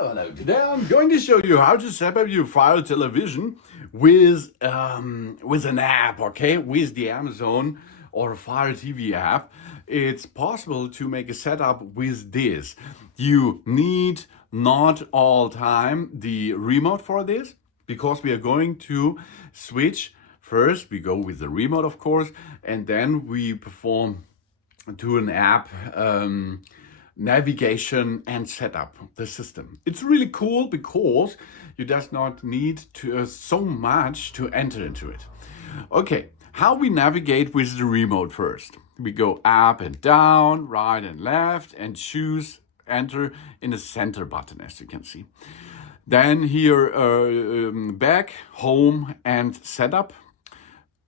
Hello. Today I'm going to show you how to set up your Fire television with an app, okay? With the Amazon or Fire TV app. It's possible to make a setup with this. You need not all time the remote for this, because we are going to switch. First, we go with the remote, of course, and then we perform to an app navigation and set up the system. It's really cool because you does not need to so much to enter into it. Okay, how we navigate with the remote first. We go up and down, right and left, and choose enter in the center button, as you can see. Then here back, home, and setup.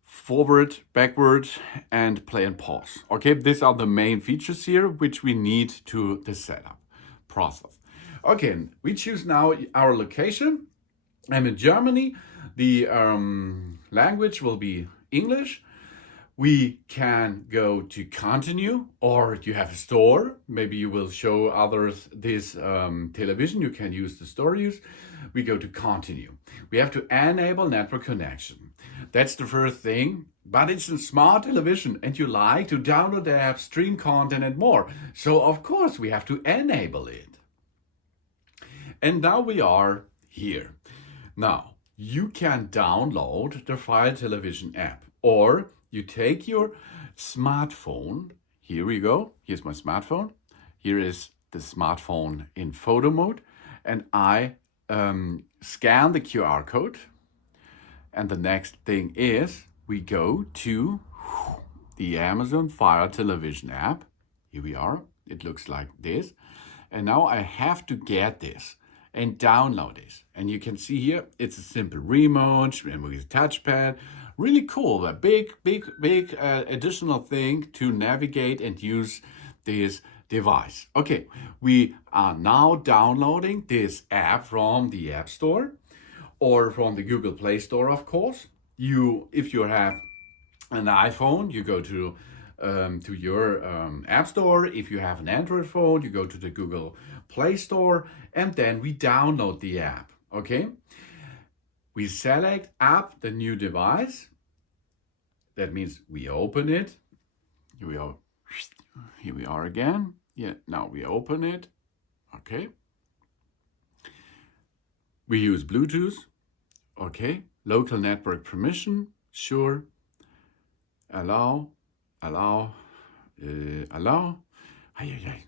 Forward, backward, and play and pause. Okay, these are the main features here which we need to the setup process. Okay, we choose now our location. I'm in Germany. The language will be English. We can go to continue, or you have a store. Maybe you will show others this television. You can use the store use. We go to continue. We have to enable network connection. That's the first thing, but it's a smart television and you like to download the app, stream content and more. So of course we have to enable it. And now we are here. Now you can download the Fire Television app, or you take your smartphone. Here we go. Here's my smartphone. Here is the smartphone in photo mode, and I scan the QR code. And the next thing is we go to the Amazon Fire Television app. Here we are. It looks like this. And now I have to get this and download this. And you can see here, it's a simple remote and with a touchpad. Really cool, a big additional thing to navigate and use this device. Okay, we are now downloading this app from the App Store or from the Google Play Store, of course. If you have an iPhone, you go to your App Store. If you have an Android phone, you go to the Google Play Store, and then we download the app, okay? We select app, the new device. That means we open it. Here we are again. Yeah, now we open it, okay? We use Bluetooth, okay? Local network permission, sure. Allow.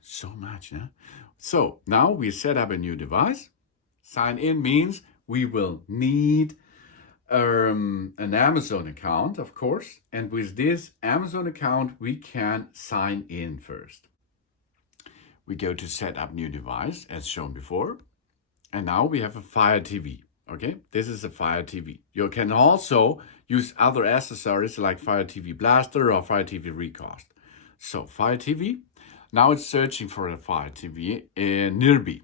So much, yeah? So now we set up a new device. Sign in means we will need an Amazon account, of course. And with this Amazon account, we can sign in first. We go to set up new device, as shown before. And now we have a Fire TV, okay? This is a Fire TV. You can also use other accessories like Fire TV Blaster or Fire TV Recast. So Fire TV, now it's searching for a Fire TV nearby.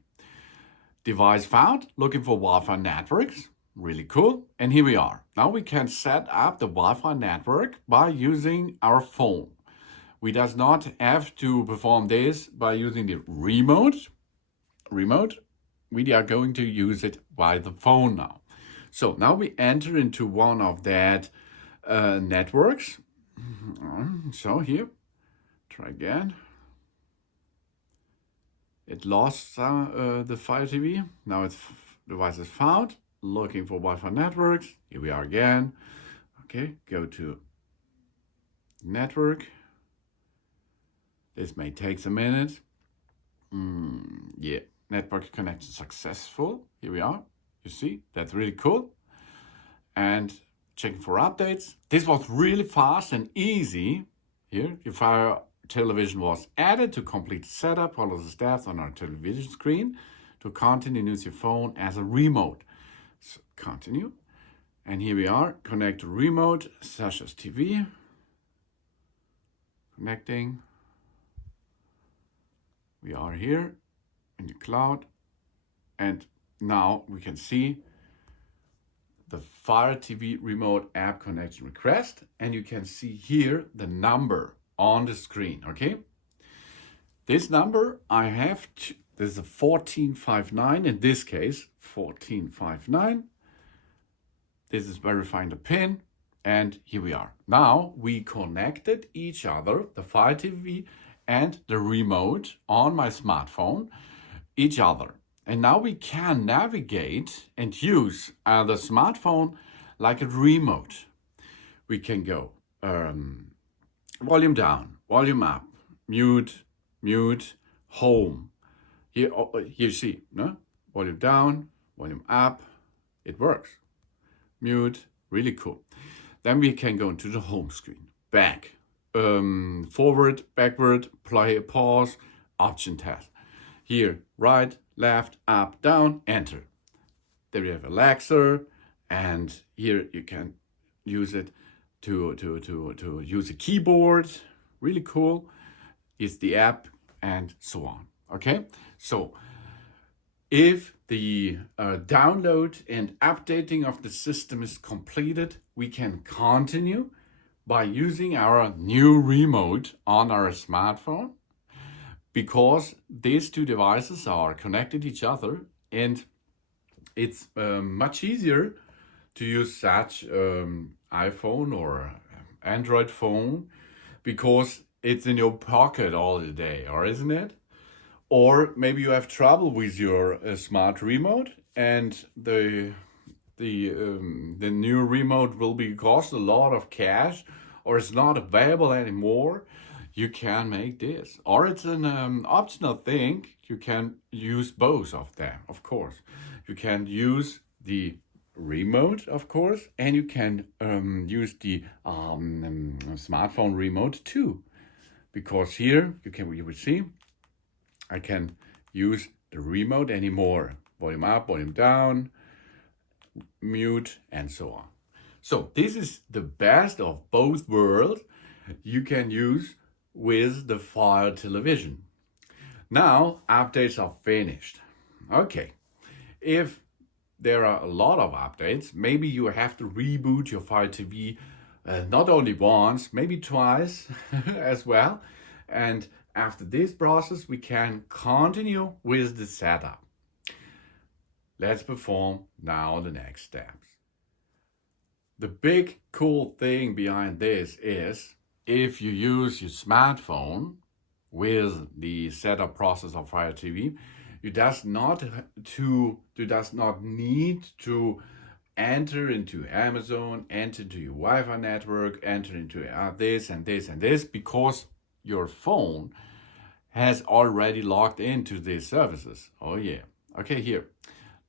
Device found, looking for Wi-Fi networks, really cool. And here we are. Now we can set up the Wi-Fi network by using our phone. We does not have to perform this by using the remote. We are going to use it by the phone now. So now we enter into one of that networks. So here, try again. It lost the Fire TV. Now its device is found. Looking for Wi-Fi networks. Here we are again. Okay, go to network. This may take a minute. Yeah, network connection successful. Here we are. You see, that's really cool. And checking for updates. This was really fast and easy. Here, your Fire television was added. To complete the setup, follow the steps on our television screen. To continue, use your phone as a remote. So continue. And here we are. Connect to remote, such as TV. Connecting. We are here in the cloud, and now we can see the Fire TV remote app connection request, and you can see here the number on the screen, okay? This number I have This is a 1459, in this case, 1459. This is verifying the pin, and here we are. Now we connected each other, the Fire TV and the remote on my smartphone, each other. And now we can navigate and use the smartphone like a remote. We can go volume down, volume up, mute, mute, home. Here you see, no? Volume down, volume up, it works. Mute, really cool. Then we can go into the home screen, back, forward, backward, play, pause, option task. Here, right, left, up, down, enter. There we have Alexa, and here you can use it to use a keyboard. Really cool. It's the app and so on. Okay, so if the download and updating of the system is completed, we can continue by using our new remote on our smartphone, because these two devices are connected to each other, and it's much easier to use such iPhone or Android phone because it's in your pocket all the day, or isn't it? Or maybe you have trouble with your smart remote, and the new remote will be cost a lot of cash, or it's not available anymore. You can make this, or it's an optional thing. You can use both of them, of course. You can use the remote, of course, and you can use the smartphone remote too, because here you will see I can use the remote anymore. Volume up, volume down, mute, and so on. So this is the best of both worlds you can use with the Fire television. Now updates are finished. Okay, if there are a lot of updates, maybe you have to reboot your Fire TV not only once, maybe twice as well. And after this process, we can continue with the setup. Let's perform now the next steps. The big cool thing behind this is if you use your smartphone with the setup process of Fire TV, you does not need to enter into Amazon, enter into your Wi-Fi network, enter into this and this and this, because your phone has already logged into these services. Oh yeah. Okay, here.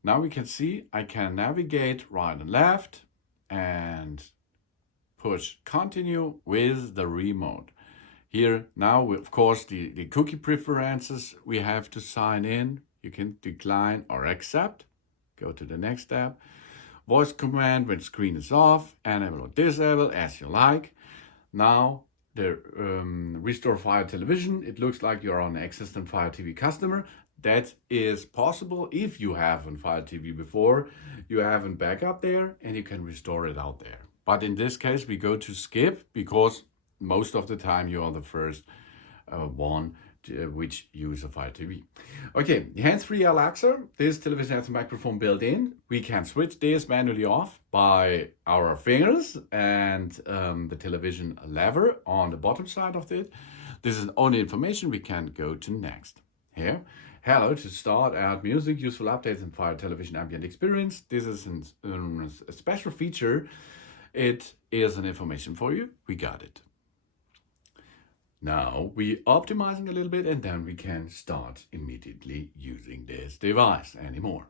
Now we can see I can navigate right and left and push continue with the remote. Here now, of course, the cookie preferences, we have to sign in. You can decline or accept. Go to the next step. Voice command when screen is off, enable or disable as you like. Now the restore Fire television. It looks like you're on an existing Fire TV customer. That is possible if you have a Fire TV before. You have a backup there and you can restore it out there. But in this case, we go to skip because most of the time you are the first one which use a Fire TV. Okay, hands-free Alexa. This television has a microphone built in. We can switch this manually off by our fingers and the television lever on the bottom side of it. This is only information. We can go to next. Here, hello, to start out music, useful updates and Fire television ambient experience. This is a special feature. It is an information for you. We got it. Now we optimizing a little bit, and then we can start immediately using this device anymore.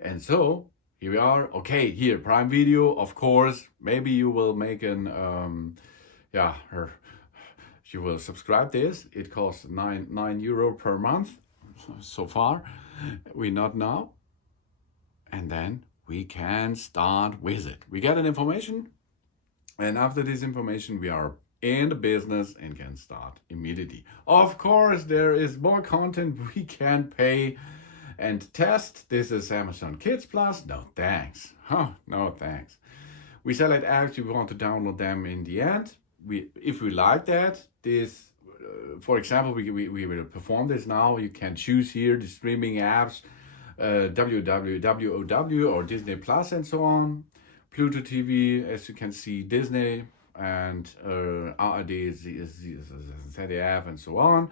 And so here we are. Okay, here Prime Video, of course. Maybe you will make an you will subscribe this. It costs €9 per month. So far, we not know. And then we can start with it. We get an information, and after this information, we are in the business and can start immediately. Of course, there is more content we can pay and test. This is Amazon Kids Plus. No thanks. No thanks. We select apps, we want to download them in the end. If we like that, this for example, we will perform this now. You can choose here the streaming apps, WOW or Disney Plus and so on. Pluto TV, as you can see, Disney and ARD, ZDF and so on.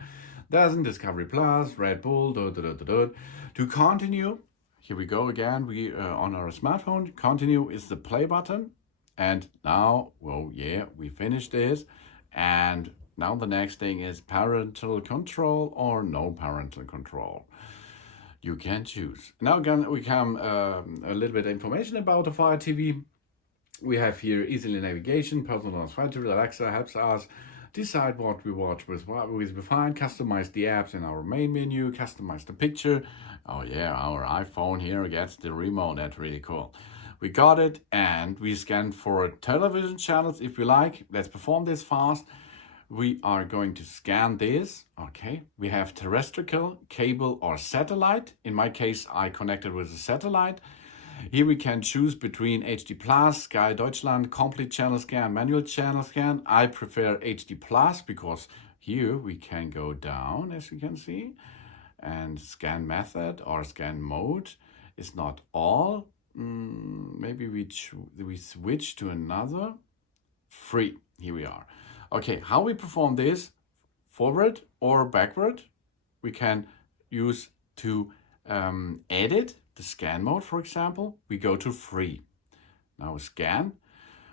Doesn't Discovery Plus, Red Bull, To continue, here we go again. We on our smartphone. Continue is the play button, and now, well, yeah, we finished this, and now the next thing is parental control or no parental control. You can choose. Now again, we come a little bit of information about the Fire TV. We have here easily navigation, personalized FireTV. Alexa helps us decide what we watch with Refine, customize the apps in our main menu, customize the picture. Oh yeah, our iPhone here gets the remote. That's really cool. We got it, and we scan for television channels if we like. Let's perform this fast. We are going to scan this. Okay, we have terrestrial, cable, or satellite. In my case, I connected with a satellite. Here we can choose between HD Plus, Sky Deutschland, complete channel scan, manual channel scan. I prefer HD Plus because here we can go down, as you can see, and scan method or scan mode is not all. Maybe we switch to another. Free. Here we are. Okay, how we perform this? Forward or backward? We can use to edit the scan mode, for example. We go to free. Now scan.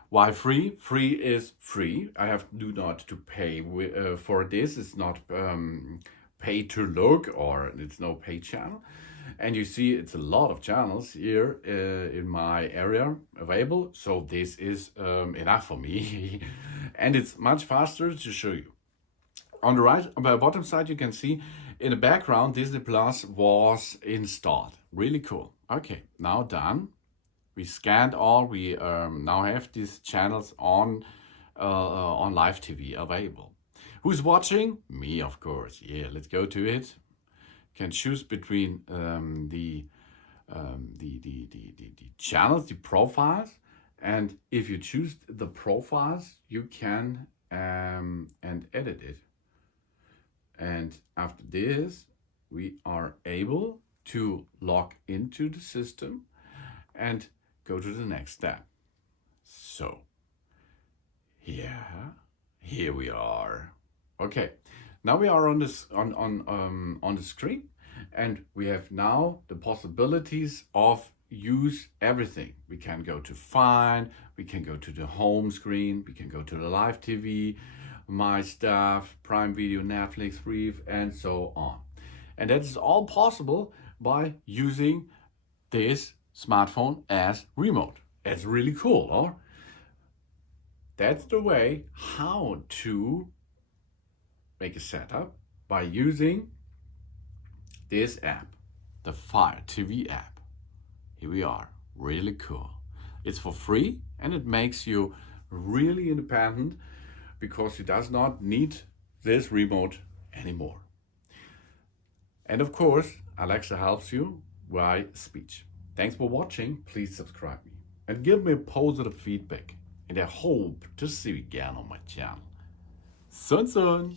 Why free? Free is free. I do not to pay for this. It's not pay to look, or it's no pay channel. And you see it's a lot of channels here in my area available. So this is enough for me. And it's much faster to show you. On the right, on the bottom side, you can see in the background, Disney Plus was installed. Really cool. Okay, now done. We scanned all. We now have these channels on live TV available. Who's watching? Me, of course. Yeah, let's go to it. Can choose between the channels, the profiles, and if you choose the profiles, you can and edit it. And after this, we are able to log into the system and go to the next step. So here we are. Okay, now we are on this on the screen, and we have now the possibilities of use everything. We can go to Find, we can go to the home screen, we can go to the live TV, My Stuff, Prime Video, Netflix, Reef, and so on. And that is all possible by using this smartphone as remote. It's really cool, huh? That's the way how to make a setup by using this app, the Fire TV app. Here we are, really cool. It's for free, and it makes you really independent because you does not need this remote anymore. And of course, Alexa helps you by speech. Thanks for watching. Please subscribe me and give me positive feedback. And I hope to see you again on my channel. Soon.